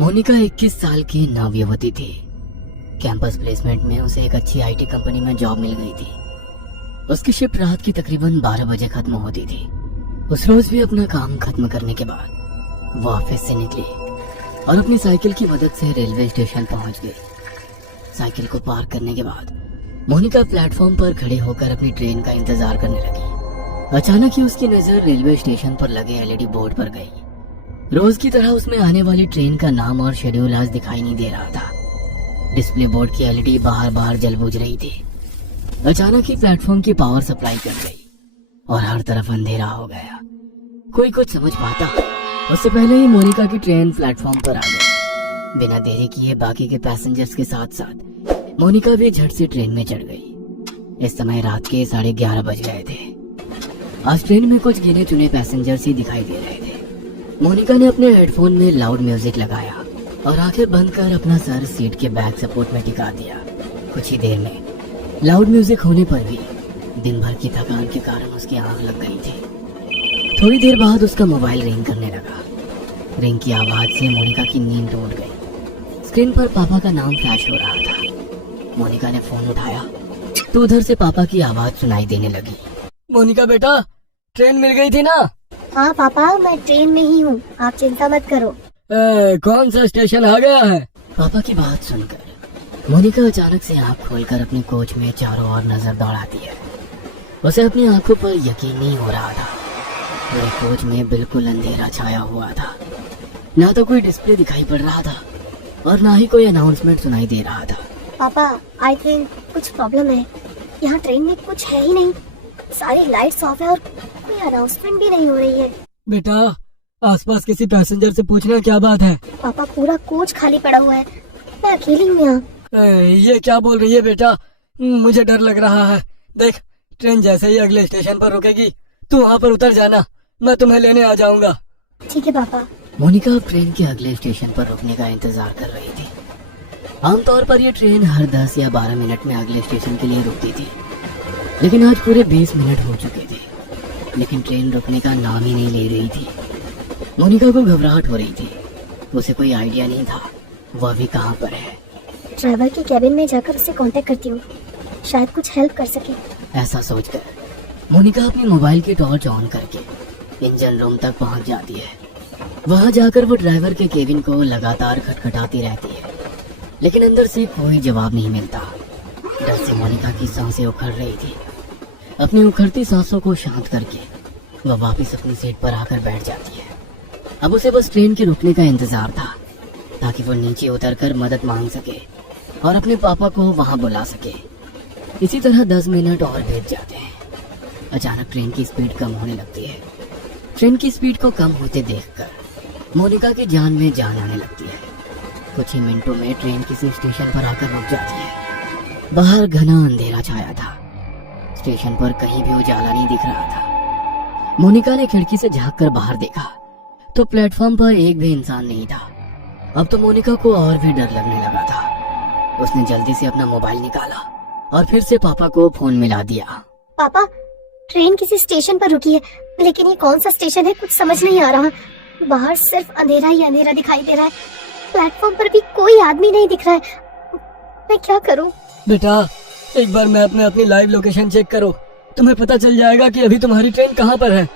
मोनिका 21 साल की नवयुवती थी। कैंपस प्लेसमेंट में उसे एक अच्छी आईटी कंपनी में जॉब मिल गई थी। उसकी शिफ्ट रात की तकरीबन 12 बजे खत्म होती थी। उस रोज भी अपना काम खत्म करने के बाद वो ऑफिस से निकली और अपनी साइकिल की मदद से रेलवे स्टेशन पहुंच गई। साइकिल को पार्क करने के बाद मोनिका प्लेटफॉर्म पर खड़े होकर अपनी ट्रेन का इंतजार करने लगी। अचानक ही उसकी नजर रेलवे स्टेशन पर लगे एलईडी बोर्ड पर गई। रोज की तरह उसमें आने वाली ट्रेन का नाम और शेड्यूल आज दिखाई नहीं दे रहा था। डिस्प्ले बोर्ड की एलईडी बाहर बाहर जल बुझ रही थी। अचानक ही प्लेटफॉर्म की पावर सप्लाई कट गई और हर तरफ अंधेरा हो गया। कोई कुछ समझ पाता उससे पहले ही मोनिका की ट्रेन प्लेटफॉर्म पर आ गई। बिना देरी किए बाकी के पैसेंजर्स के साथ साथ मोनिका भी झट से ट्रेन में चढ़ गई। इस समय रात के 11:30 बज गए थे। आज ट्रेन में कुछ गिने चुने पैसेंजर्स ही दिखाई दे रहे थे। मोनिका ने अपने हेडफोन में लाउड म्यूजिक लगाया और आंखें बंद कर अपना सर सीट के बैक सपोर्ट में टिका दिया। कुछ ही देर में लाउड म्यूजिक होने पर भी दिन भर की थकान के कारण उसकी आंख लग गई थी। थोड़ी देर बाद उसका मोबाइल रिंग करने लगा। रिंग की आवाज से मोनिका की नींद टूट गई। स्क्रीन पर पापा का नाम फ्लैश हो रहा था। मोनिका ने फोन उठाया तो उधर से पापा की आवाज सुनाई देने लगी। मोनिका बेटा, ट्रेन मिल गई थी ना? हाँ पापा, मैं ट्रेन में ही हूँ, आप चिंता मत करो। कौन सा स्टेशन आ गया है? पापा की बात सुनकर मोनिका अचानक से आंख खोलकर अपने कोच में चारों ओर नजर दौड़ाती है। उसे अपनी आंखों पर यकीन नहीं हो रहा था। पूरे कोच में बिल्कुल अंधेरा छाया हुआ था। ना तो कोई डिस्प्ले दिखाई पड़ रहा था और ना ही कोई अनाउंसमेंट सुनाई दे रहा था। पापा, आई थिंक कुछ प्रॉब्लम है। यहाँ ट्रेन में कुछ है ही नहीं, सारी लाइट्स ऑफ है और कोई अनाउंसमेंट भी नहीं हो रही है। बेटा, आसपास किसी पैसेंजर से पूछना क्या बात है। पापा, पूरा कोच खाली पड़ा हुआ है, मैं अकेली हूँ यहाँ। ये क्या बोल रही है बेटा? मुझे डर लग रहा है। देख, ट्रेन जैसे ही अगले स्टेशन पर रुकेगी तू वहाँ पर उतर जाना, मैं तुम्हें लेने आ जाऊंगा। ठीक है पापा। मोनिका ट्रेन के अगले स्टेशन पर रुकने का इंतजार कर रही थी। आमतौर पर यह ट्रेन हर 10 या 12 मिनट में अगले स्टेशन के लिए रुकती थी, लेकिन आज पूरे 20 मिनट हो चुके थे, लेकिन ट्रेन रुकने का नाम ही नहीं ले रही थी। मोनिका को घबराहट हो रही थी। उसे कोई आइडिया नहीं था वो अभी कहाँ पर है। ड्राइवर के कैबिन में जाकर उससे कांटेक्ट करती हूँ, शायद कुछ हेल्प कर सके। ऐसा सोचकर मोनिका अपनी मोबाइल की टॉर्च ऑन करके इंजन रूम तक पहुंच जाती है। वहां जाकर वो ड्राइवर के केबिन को लगातार खटखटाती रहती है, लेकिन अंदर से कोई जवाब नहीं मिलता। डर से मोनिका की सांसें उखड़ रही थी। अपनी उखड़ती सांसों को शांत करके वह वापस अपनी सीट पर आकर बैठ जाती है। अब उसे बस ट्रेन के रुकने का इंतजार था ताकि वो नीचे उतरकर मदद मांग सके और अपने पापा को वहां बुला सके। इसी तरह 10 मिनट और बीत जाते हैं। अचानक ट्रेन की स्पीड कम होने लगती है। ट्रेन की स्पीड को कम होते देखकर मोनिका की जान में जान आने लगती है। कुछ ही मिनटों में ट्रेन किसी स्टेशन पर आकर रुक जाती है। बाहर घना अंधेरा छाया था। स्टेशन पर कहीं भी उजाला नहीं दिख रहा था। मोनिका ने खिड़की से झांककर बाहर देखा तो प्लेटफॉर्म पर एक भी इंसान नहीं था। अब तो मोनिका को और भी डर लगने लगा था। उसने जल्दी से अपना मोबाइल निकाला और फिर से पापा को फोन मिला दिया। पापा, ट्रेन किसी स्टेशन पर रुकी है, लेकिन ये कौन सा स्टेशन है कुछ समझ नहीं आ रहा। बाहर सिर्फ अंधेरा ही अंधेरा दिखाई दे रहा है। प्लेटफॉर्म पर भी कोई आदमी नहीं दिख रहा है। मैं क्या करूं? बेटा, एक बार मैप में अपनी लाइव लोकेशन चेक करो, तुम्हें पता चल जाएगा कि अभी तुम्हारी ट्रेन कहाँ पर है।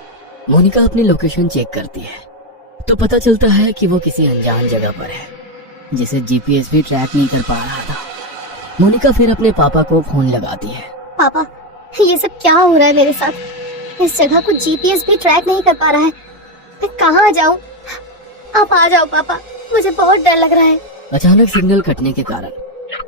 मोनिका अपनी लोकेशन चेक करती है तो पता चलता है कि वो किसी अनजान जगह पर है जिसे जीपीएस भी ट्रैक नहीं कर पा रहा था। मोनिका फिर अपने पापा को फोन लगाती है। पापा, ये सब क्या हो रहा है मेरे साथ? इस जगह को जीपीएस भी ट्रैक नहीं कर पा रहा है। मैं कहाँ जाऊँ? आप आ जाओ पापा, मुझे बहुत डर लग रहा है। अचानक सिग्नल कटने के कारण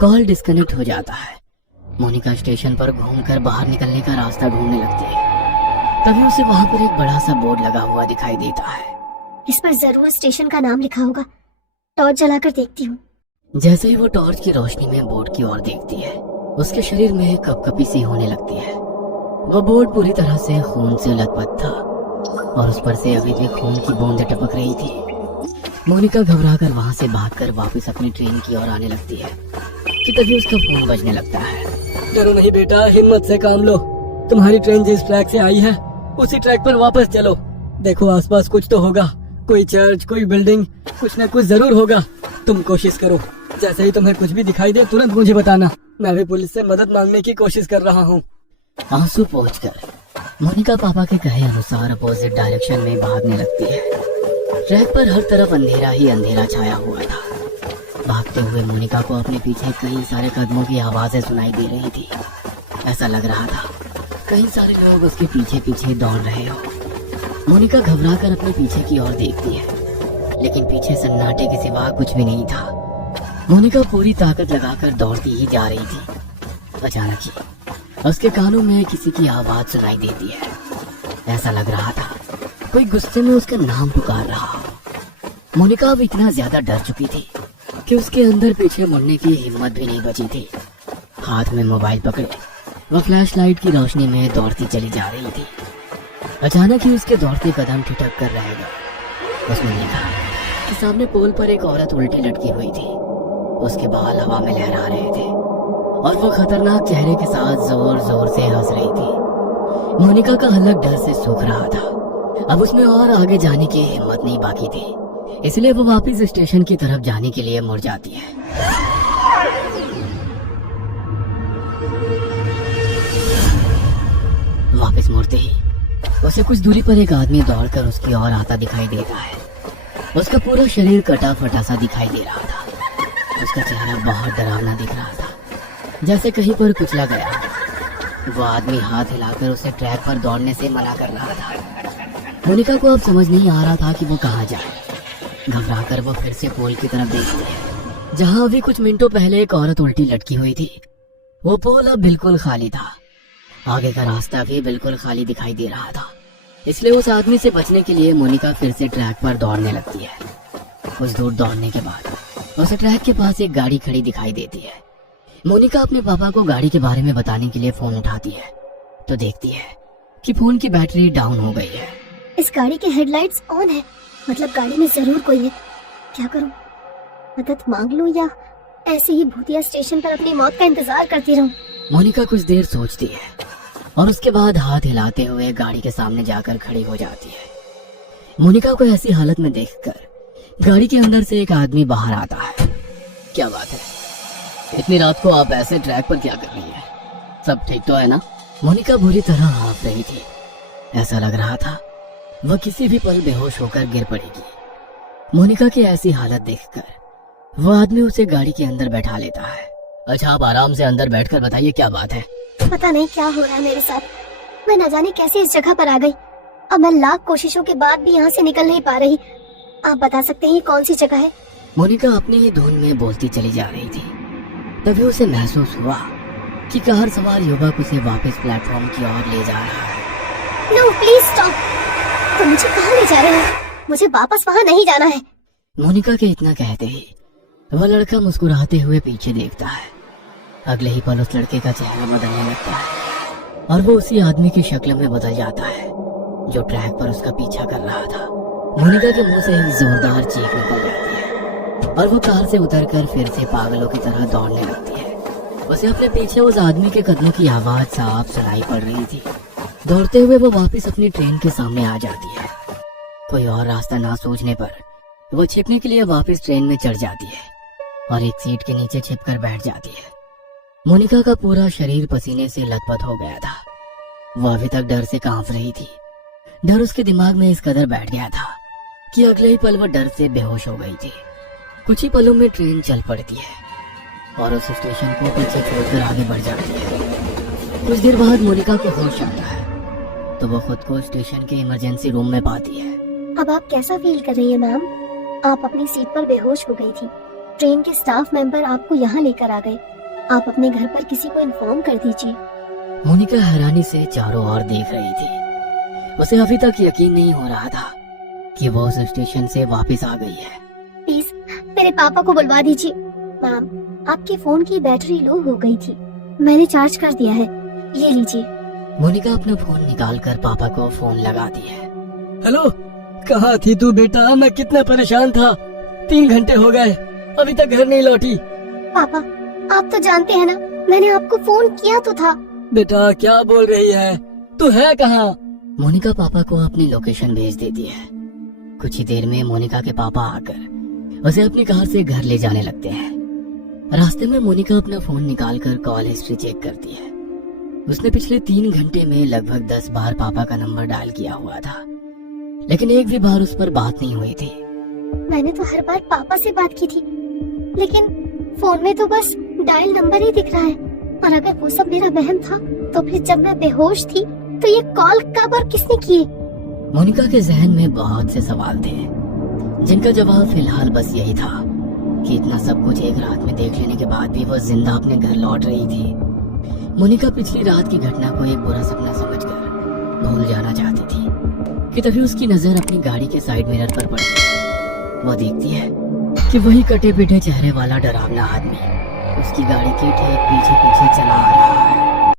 कॉल डिस्कनेक्ट हो जाता है। मोनिका स्टेशन पर घूमकर बाहर निकलने का रास्ता ढूंढने लगती है। तभी उसे वहाँ पर एक बड़ा सा बोर्ड लगा हुआ दिखाई देता है। इस पर जरूर स्टेशन का नाम लिखा होगा। टॉर्च जलाकर देखती हूँ। जैसे ही वो टॉर्च की रोशनी में बोर्ड की ओर देखती है, उसके शरीर में कपकपी सी होने लगती है। वो बोर्ड पूरी तरह से खून से लथपथ था और उस पर से अभी भी खून की बूंदें टपक रही थी। मोनिका घबराकर वहां से भागकर वापस अपनी ट्रेन की ओर आने लगती है कि तभी उसका फोन बजने लगता है। डरो नहीं बेटा, हिम्मत से काम लो। तुम्हारी ट्रेन जिस ट्रैक से आई है उसी ट्रैक पर वापस चलो। देखो आसपास कुछ तो होगा, कोई चर्च, कोई बिल्डिंग, कुछ ना कुछ जरूर होगा। तुम कोशिश करो, जैसे ही तुम्हें कुछ भी दिखाई दे तुरंत मुझे बताना। मैं भी पुलिस से मदद मांगने की कोशिश कर रहा हूँ। आंसू पोंछकर मोनिका पापा के कहे अनुसार अपोजिट डायरेक्शन में भागने लगती है। ट्रैक पर हर तरफ अंधेरा ही अंधेरा छाया हुआ था। भागते हुए मोनिका को अपने पीछे कई सारे कदमों की आवाजें सुनाई दे रही थी। ऐसा लग रहा था कई सारे लोग उसके पीछे पीछे दौड़ रहे हो। मोनिका घबराकर अपने पीछे की ओर देखती है, लेकिन पीछे सन्नाटे के सिवा कुछ भी नहीं था। मोनिका पूरी ताकत लगाकर दौड़ती ही जा रही थी। अचानक ही उसके कानों में किसी की आवाज सुनाई देती है। ऐसा लग रहा था कोई गुस्से में उसका नाम पुकार रहा हो। मोनिका अब इतना ज्यादा डर चुकी थी कि उसके अंदर पीछे मुड़ने की हिम्मत भी नहीं बची थी। हाथ में मोबाइल पकड़े वह फ्लैशलाइट की रोशनी में दौड़ती चली जा रही थी। अचानक ही उसके दौड़ते कदम ठिठक कर रह गए। उसने देखा कि सामने पोल पर एक औरत उल्टी लटकी हुई थी। उसके बाल हवा में लहरा रहे थे और वो खतरनाक चेहरे के साथ जोर जोर से हंस रही थी। मोनिका का हलक डर से सूख रहा था। अब उसमें और आगे जाने की हिम्मत नहीं बाकी थी, इसलिए वो वापस स्टेशन की तरफ जाने के लिए मुड़ जाती है। वापस मुड़ते ही उसे कुछ दूरी पर एक आदमी दौड़कर उसकी ओर आता दिखाई देता है। उसका पूरा शरीर कटा फटा सा दिखाई दे रहा था। उसका चेहरा बहुत डरावना दिख रहा था, जैसे कहीं पर कुचला गया। वो आदमी हाथ हिलाकर उसे ट्रैक पर दौड़ने से मना कर रहा था। मोनिका को अब समझ नहीं आ रहा था कि वो कहाँ जाए। घबराकर वो फिर से पोल की तरफ देखती है, जहाँ अभी कुछ मिनटों पहले एक औरत उल्टी लटकी हुई थी। वो पोल अब बिल्कुल खाली था। आगे का रास्ता भी बिल्कुल खाली दिखाई दे रहा था, इसलिए उस आदमी से बचने के लिए मोनिका फिर से ट्रैक पर दौड़ने लगती है। कुछ दूर दौड़ने के बाद उसे ट्रैक के पास एक गाड़ी खड़ी दिखाई देती है। मोनिका अपने पापा को गाड़ी के बारे में बताने के लिए फोन उठाती है, तो देखती है कि फोन की बैटरी डाउन हो गई है। इस गाड़ी के हेडलाइट्स ऑन है, मतलब गाड़ी में जरूर कोई है। क्या करूं? मदद मांग लूं या ऐसे ही भूतिया स्टेशन पर अपनी मौत का इंतजार करती रहूं? मोनिका कुछ देर सोचती है और उसके बाद हाथ हिलाते हुए गाड़ी के सामने जाकर खड़ी हो जाती है। मोनिका को ऐसी हालत में देखकर गाड़ी के अंदर से एक आदमी बाहर आता है। क्या बात है, इतनी रात को आप ऐसे ट्रैक पर क्या कर रही हैं? सब ठीक तो है ना? मोनिका बुरी तरह हाँफ रही थी। ऐसा लग रहा था वह किसी भी पल बेहोश होकर गिर पड़ेगी। मोनिका की ऐसी हालत देखकर वो आदमी उसे गाड़ी के अंदर बैठा लेता है। अच्छा, आप आराम से अंदर बैठकर बताइए क्या बात है। पता नहीं क्या हो रहा है मेरे साथ। मैं न जाने कैसे इस जगह पर आ गई। अब मैं लाख कोशिशों के बाद भी यहाँ से निकल नहीं पा रही। आप बता सकते हैं ये कौन सी जगह है? मोनिका अपनी ही धुन में बोलती चली जा रही थी। तभी उसे महसूस हुआ कि कार सवार युवक उसे वापस प्लेटफॉर्म की ओर ले जा रहा है। No please stop. तो मुझे कहाँ ले जा रहे हैं? मुझे वापस वहाँ नहीं जाना है। मोनिका के इतना कहते ही वह लड़का मुस्कुराते हुए पीछे देखता है। अगले ही पल उस लड़के का चेहरा बदलने लगता है और वो उसी आदमी की शक्ल में बदल जाता है जो ट्रैक पर उसका पीछा कर रहा था। मोनिका के मुंह से एक जोरदार चीख निकल जाती है और वो कार से उतरकर फिर से पागलों की तरह दौड़ने लगती है। उसे अपने पीछे उस आदमी के कदमों की आवाज साफ सुनाई पड़ रही थी। दौड़ते हुए वो वापस अपनी ट्रेन के सामने आ जाती है। कोई और रास्ता ना सूझने पर वो छिपने के लिए वापस ट्रेन में चढ़ जाती है और एक सीट के नीचे छिपकर बैठ जाती है। मोनिका का पूरा शरीर पसीने से लथपथ हो गया था। वो अभी तक डर से कांप रही थी। डर उसके दिमाग में इस कदर बैठ गया था कि अगले ही पल वो डर से बेहोश हो गई थी। कुछ ही पलों में ट्रेन चल पड़ती है और उस स्टेशन को पीछे छोड़कर आगे बढ़ जाती है। कुछ देर बाद मोनिका को होश आता है तो वो खुद को स्टेशन के इमरजेंसी रूम में पाती है। अब आप कैसा फील कर रही है मैम? आप अपनी सीट पर बेहोश हो गई थी। ट्रेन के स्टाफ मेंबर आपको यहाँ लेकर आ गए। आप अपने घर पर किसी को इन्फॉर्म कर दीजिए। मोनिका हैरानी से चारों ओर देख रही थी। उसे अभी तक यकीन नहीं हो रहा था कि वो उस स्टेशन से वापस आ गई है। प्लीज मेरे पापा को बुलवा दीजिए। मैम, आपके फोन की बैटरी लो हो गई थी, मैंने चार्ज कर दिया है, ये लीजिए। मोनिका अपना फोन निकालकर पापा को फोन लगाती है। हेलो, कहाँ थी तू बेटा? मैं कितना परेशान था। 3 घंटे हो गए, अभी तक घर नहीं लौटी। पापा, आप तो जानते हैं ना, मैंने आपको फोन किया तो था। बेटा क्या बोल रही है? तू है कहाँ? मोनिका पापा को अपनी लोकेशन भेज देती है। कुछ ही देर में मोनिका के पापा आकर उसे अपनी कार से घर ले जाने लगते हैं। रास्ते में मोनिका अपना फोन निकालकर कॉल हिस्ट्री चेक करती है। उसने पिछले 3 घंटे में लगभग 10 बार पापा का नंबर डायल किया हुआ था, लेकिन एक भी बार उस पर बात नहीं हुई थी। मैंने तो हर बार पापा से बात की थी, लेकिन फोन में तो बस डायल नंबर ही दिख रहा है। और अगर वो सब मेरा वहम था, तो फिर जब मैं बेहोश थी तो ये कॉल कब और किसने किए? मोनिका के जहन में बहुत से सवाल थे, जिनका जवाब फिलहाल बस यही था कि इतना सब कुछ एक रात में देख लेने के बाद भी वो जिंदा अपने घर लौट रही थी। मोनिका पिछली रात की घटना को एक बुरा सपना समझकर भूल जाना चाहती थी कि तभी उसकी नजर अपनी गाड़ी के साइड मिरर पर पड़ती है। वो देखती है कि वही कटे पिटे चेहरे वाला डरावना आदमी उसकी गाड़ी के ठीक पीछे पीछे चला आ रहा है।